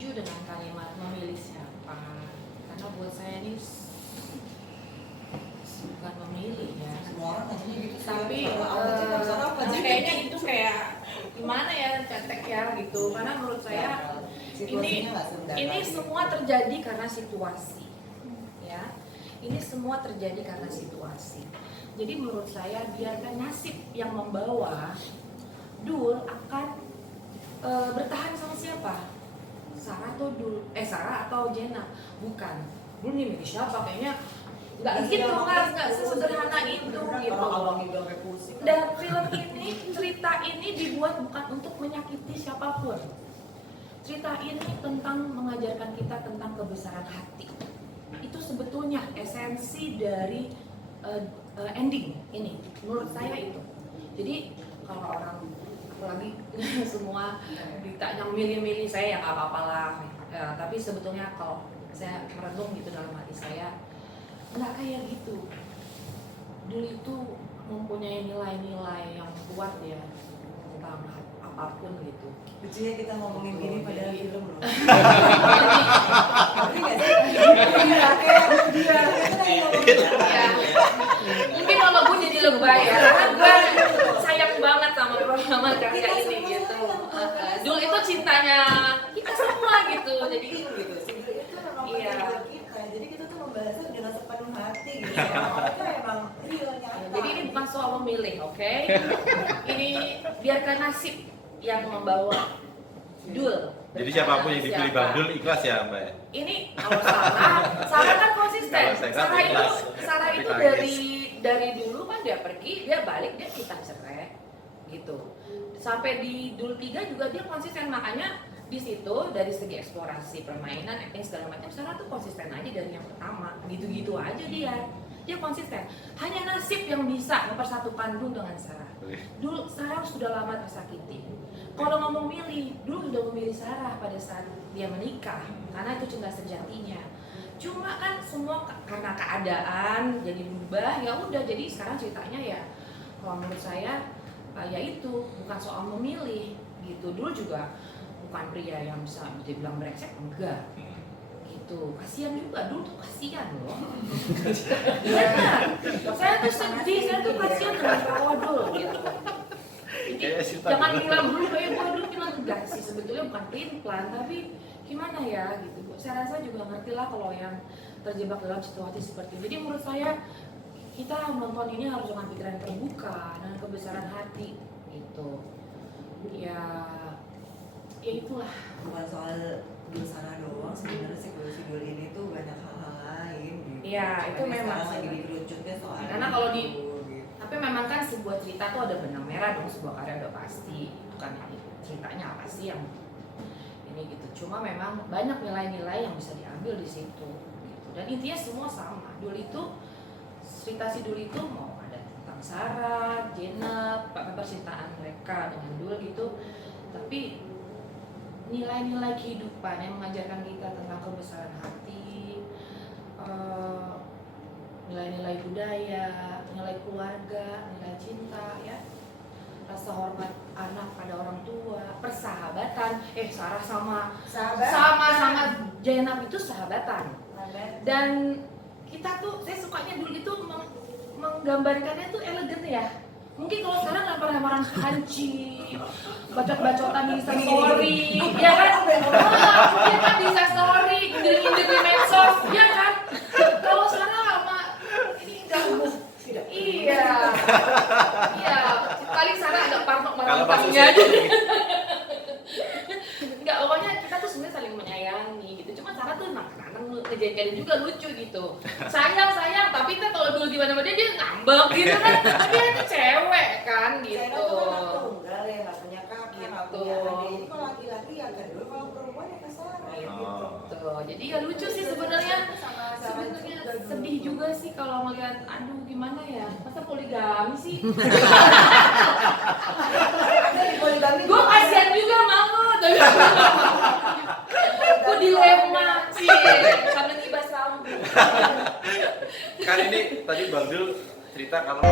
setuju dengan kalimat memilih siapa, karena buat saya ini bukan memilih ya. Semua orang katanya gitu. Tapi kayaknya itu kayak gimana ya, cetek ya gitu. Karena menurut saya ini semua terjadi karena situasi, ya. Ini semua terjadi karena situasi. Jadi menurut saya biarkan nasib yang membawa Dul akan bertahan sama siapa? Sarah atau Jenna? Bukan. Dul nih milih siapa? Kayaknya nggak gitu, nggak sesederhana itu gitu. Dan film ini, cerita ini dibuat bukan untuk menyakiti siapapun. Cerita ini tentang mengajarkan kita tentang kebesaran hati. Itu sebetulnya esensi dari ending ini. Menurut saya itu. Jadi kalau orang apalagi semua ditanya milih-milih, saya ya nggak apa-apa lah. Tapi sebetulnya kalau saya merenung gitu dalam hati saya, nggak kayak gitu. Dulu itu mempunyai nilai-nilai yang kuat ya tentang apapun gitu. Lucunya kita ngomongin ini padahal film loh. Mungkin kalau gue jadi lebay ya, karena gue sayang banget sama karya ini gitu. Dulu itu cintanya kita semua gitu, jadi gitu. iya. Jadi kita tuh membahasnya dengan sepenuh hati gitu. Itu emang real nyata. Jadi ini bukan soal memilih, oke? Ini biarkan nasib yang membawa Dul. Jadi siapapun yang dipilih Bang Dul ikhlas ya Mbak? Ini kalau Sarah kan konsisten. Sarah itu dari dulu kan dia pergi, dia balik, dia kita cerai gitu. Sampai di Dul 3 juga dia konsisten, makanya di situ dari segi eksplorasi permainan, acting segala macam, Sarah tuh konsisten aja dari yang pertama, gitu-gitu aja dia konsisten. Hanya nasib yang bisa mempersatukan Dul dengan Sarah. Dulu Sarah sudah lama tersakiti. Kalau ngomong milih, dulu udah memilih Sarah pada saat dia menikah, karena itu cinta sejatinya. Cuma kan semua karena keadaan jadi berubah, ya udah. Jadi sekarang ceritanya ya, kalau menurut saya ya itu bukan soal memilih gitu. Dulu juga bukan pria yang bisa dibilang brengsek, enggak gitu. Kasihan juga, dulu tuh kasihan loh. Saya tuh sedih, saya tuh kasihan dengan Kak Dul gitu. Jadi jangan bilang dulu kayak gue dulu bilang enggak sih, sebetulnya bukan plan, tapi gimana ya gitu. Saya rasa juga ngerti lah kalau yang terjebak dalam situasi seperti ini. Jadi menurut saya kita menonton ini harus dengan pikiran terbuka dan kebesaran hati gitu. Ya itulah. Bukan soal Dul Sarah doang, sebenarnya psikologi Dul ini tuh banyak hal-hal lain gitu. Iya, itu memang lagi dikerucutnya soal karena kalau di tapi memang kan sebuah cerita tuh ada benang merah dong, sebuah karya udah pasti. Bukan ini ceritanya apa sih yang ini gitu. Cuma memang banyak nilai-nilai yang bisa diambil di situ gitu. Dan intinya semua sama. Dul itu cerita si Dul itu mau ada tentang Sarah, Jenna, percintaan mereka dengan Dul gitu. Tapi nilai-nilai kehidupan yang mengajarkan kita tentang kebesaran hati, nilai-nilai budaya, nilai keluarga, nilai cinta, ya, rasa hormat anak pada orang tua, persahabatan. Sarah sama Jenab itu sahabatan. Dan kita tuh, saya sukanya dulu itu menggambarkannya tuh elegan ya. Mungkin kalau sekarang lempar-lemparan panci, bacot-bacotan di Instastory, ya kan? Mungkin kan di Instastory, indir-indir di medsos, ya kan? Kalau sekarang sama ini tidak. Iya. Paling Sarah agak parno-parnonya aja. Enggak, pokoknya kita tuh sebenarnya saling menyayangi gitu. Cuma Sarah tuh kadang ngejengkelin juga, lucu gitu. Sayang, tapi kan kalau dulu gimana sama dia ngambek gitu kan. Tapi dia itu cewek kan gitu. Tunggal ya, nggak punya kakak, nggak punya adik. Ini kalau laki-laki ya kan dulu, kalau perempuan ya ke Sarah gitu. Tuh, jadi ya lucu sih sebenarnya. Sebenarnya sedih juga sih kalau ngeliat, aduh gimana ya, masa poligami sih. Gue kasihan juga mau, gue dilema sih sambil ngibas rambut. Kan ini tadi Bang Dul cerita kalau